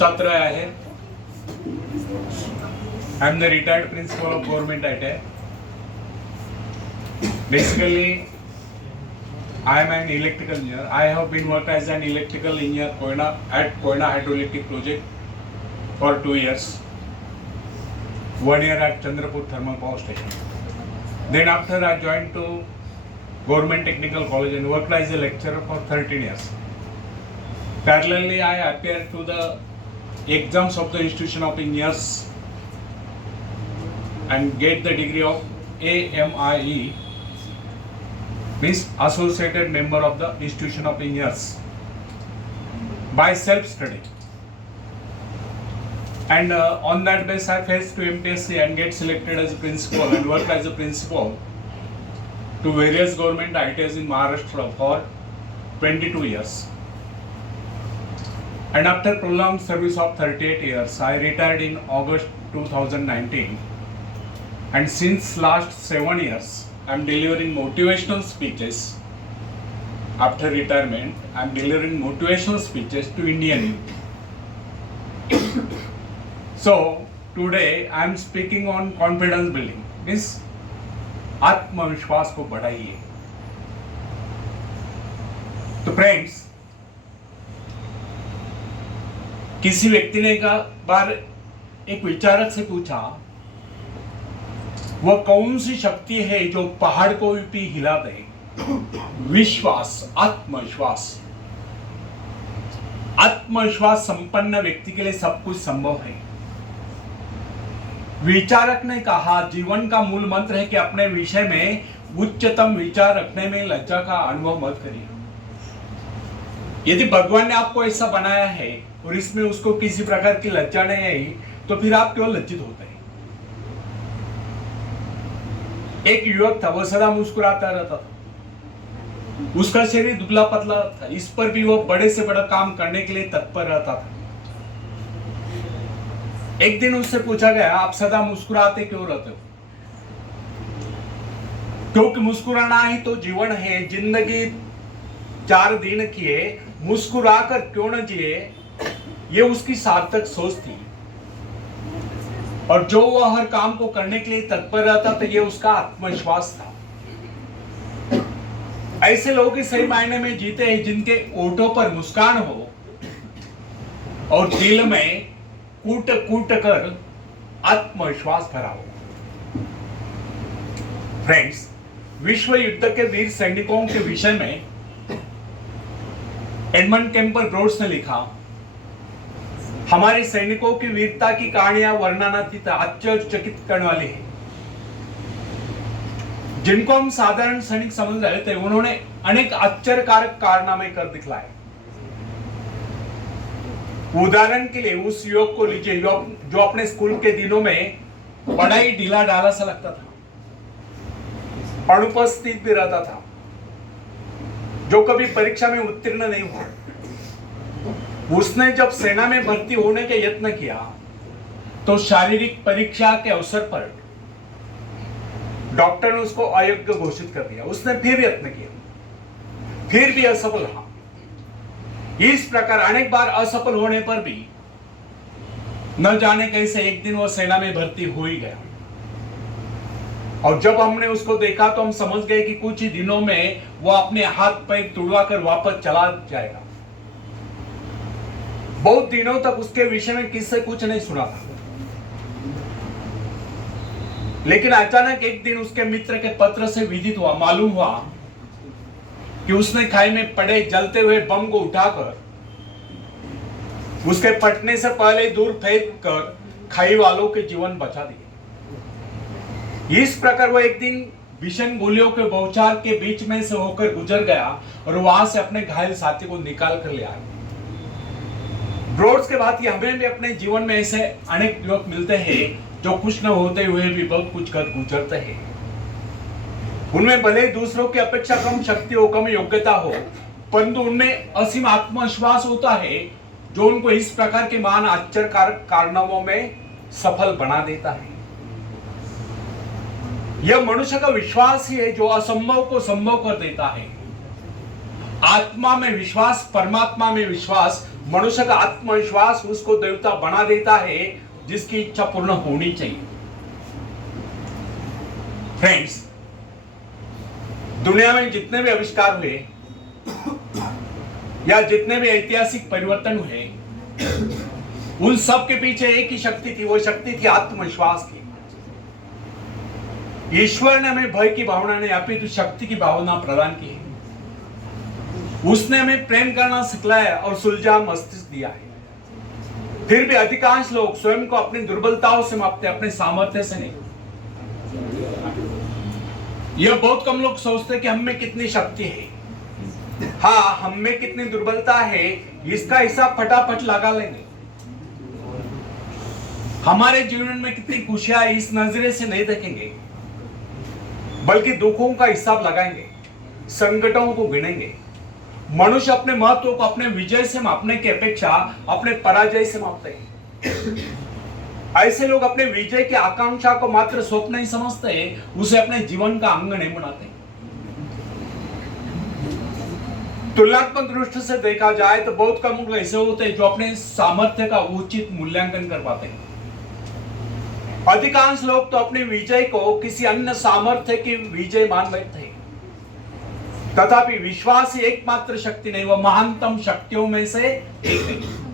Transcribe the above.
छात्र आहे. I am the retired principal of government ITI. Basically, I am an electrical engineer. I have been worked as an electrical engineer at Koyna Hydroelectric Project for 2 years. 1 year at Chandrapur Thermal Power Station. Then after I joined to Government Technical College and worked as a lecturer for 13 years. Parallelly, I appeared to the exams of the Institution of Engineers and get the degree of AMIE, means Associated Member of the Institution of Engineers, by self-study. And on that basis, I faced to MPSC and get selected as a principal and worked as a principal to various government ITIs in Maharashtra for 22 years. And after prolonged service of 38 years, I retired in August 2019. And since last 7 years, I am delivering motivational speeches. After retirement, I am delivering motivational speeches to Indian youth. So today I am speaking on confidence building. Means आत्मविश्वास को बढ़ाइए. तो friends, किसी व्यक्ति ने एक बार एक विचारक से पूछा, वह कौन सी शक्ति है जो पहाड़ को भी हिला दे? विश्वास, आत्मविश्वास. आत्मविश्वास संपन्न व्यक्ति के लिए सब कुछ संभव है. विचारक ने कहा, जीवन का मूल मंत्र है कि अपने विषय में उच्चतम विचार रखने में लज्जा का अनुभव मत करिए. यदि भगवान ने आपको ऐसा बनाया है और इसमें उसको किसी प्रकार की लज्जा नहीं आई, तो फिर आप क्यों लज्जित होते हैं? एक युवक था, वह सदा मुस्कुराता रहता था. उसका शरीर दुबला पतला था, इस पर भी वह बड़े से बड़ा काम करने के लिए तत्पर रहता था. एक दिन उससे पूछा गया, आप सदा मुस्कुराते क्यों रहते हो? क्योंकि मुस्कुराना ही तो जीवन है. जिंदगी 4 दिन किए, मुस्कुराकर क्यों न जिए, ये उसकी सार्थक सोच थी. और जो वह हर काम को करने के लिए तत्पर रहता था, ये उसका आत्मविश्वास था. ऐसे लोग ही सही मायने में जीते हैं जिनके ओठों पर मुस्कान हो और दिल में कूट कूट कर आत्मविश्वास भरा हो. फ्रेंड्स, विश्व युद्ध के वीर सैनिकों के विषय में एडमंड केम्पर ब्रोड्स ने लिखा, हमारे सैनिकों की वीरता की कहानियां वर्णनातीत आश्चर्यचकित करने वाली है. जिनको हम साधारण सैनिक समझ रहे थे, उन्होंने अनेक आश्चर्यकारक कारनामे कर दिखलाए. उदाहरण के लिए उस युवक को लीजिए जो अपने स्कूल के दिनों में बड़ा ही ढीला ढाला सा लगता था, अनुपस्थित भी रहता था, जो कभी परीक्षा में उत्तीर्ण नहीं हुआ. उसने जब सेना में भर्ती होने का यत्न किया, तो शारीरिक परीक्षा के अवसर पर डॉक्टर ने उसको अयोग्य घोषित कर दिया. उसने फिर यत्न किया, फिर भी असफल रहा. इस प्रकार अनेक बार असफल होने पर भी न जाने कैसे एक दिन वह सेना में भर्ती हो ही गया. और जब हमने उसको देखा तो हम समझ गए कि कुछ ही दिनों में वह अपने हाथ पैर तुड़वाकर वापस चला जाएगा. बहुत दिनों तक उसके विषय में किससे कुछ नहीं सुना था. लेकिन अचानक एक दिन उसके मित्र के पत्र से विदित हुआ, मालूम हुआ कि उसने खाई में पड़े जलते हुए बम को उठाकर उसके फटने से पहले दूर फेंक कर खाई वालों के जीवन बचा दिए. इस प्रकार वह एक दिन भीषण गोलियों के बौछार के बीच में से होकर गुजर गया और वहां से अपने घायल साथी को निकाल कर ले आया. ब्रोड्स के बाद हमें भी अपने जीवन में ऐसे अनेक युवक मिलते हैं जो कुछ न होते हुए भी बहुत कुछ कर गुजरते हैं. उनमें भले दूसरों की अपेक्षा कम शक्ति हो, कम योग्यता हो, परंतु उनमें असीम आत्मविश्वास होता है जो उनको इस प्रकार के महान आश्चर्यकारक कारनामों में सफल बना देता है. यह मनुष्य का विश्वास ही है जो असंभव को संभव कर देता है. आत्मा में विश्वास, परमात्मा में विश्वास, मनुष्य का आत्मविश्वास उसको देवता बना देता है जिसकी इच्छा पूर्ण होनी चाहिए। फ्रेंड्स, दुनिया में जितने भी आविष्कार हुए या जितने भी ऐतिहासिक परिवर्तन हुए, उन सब के पीछे एक ही शक्ति थी, वो शक्ति थी आत्मविश्वास की। ईश्वर ने हमें भय की भावना नहीं अपितु शक्ति की भावना प्रदान की है। उसने हमें प्रेम करना सिखलाया और सुलझा मस्तिष्क दिया है। फिर भी अधिकांश लोग स्वयं को अपनी दुर्बलताओं से मापते, अपने सामर्थ्य से नहीं। यह बहुत कम लोग सोचते हैं कि हम में कितनी शक्ति है। हाँ, हम में कितनी दुर्बलता है इसका हिसाब फटाफट लगा लेंगे। हमारे जीवन में कितनी खुशियां है इस नजरे से नहीं देखेंगे, बल्कि दुखों का हिसाब लगाएंगे, संकटों को गिनेंगे। मनुष्य अपने महत्व को अपने विजय से मापने की अपेक्षा अपने पराजय से मापते हैं। ऐसे लोग अपने विजय की आकांक्षा को मात्र स्वप्न नहीं समझते, उसे अपने जीवन का अंग नहीं बनाते। तुलनात्मक दृष्टि से देखा जाए तो बहुत कम लोग ऐसे होते हैं जो अपने सामर्थ्य का उचित मूल्यांकन कर पाते हैं। अधिकांश लोग तो अपने विजय को किसी अन्य सामर्थ्य की विजय मान बैठते हैं। तथापि विश्वास ही एकमात्र शक्ति नहीं, वह महानतम शक्तियों में से एक है।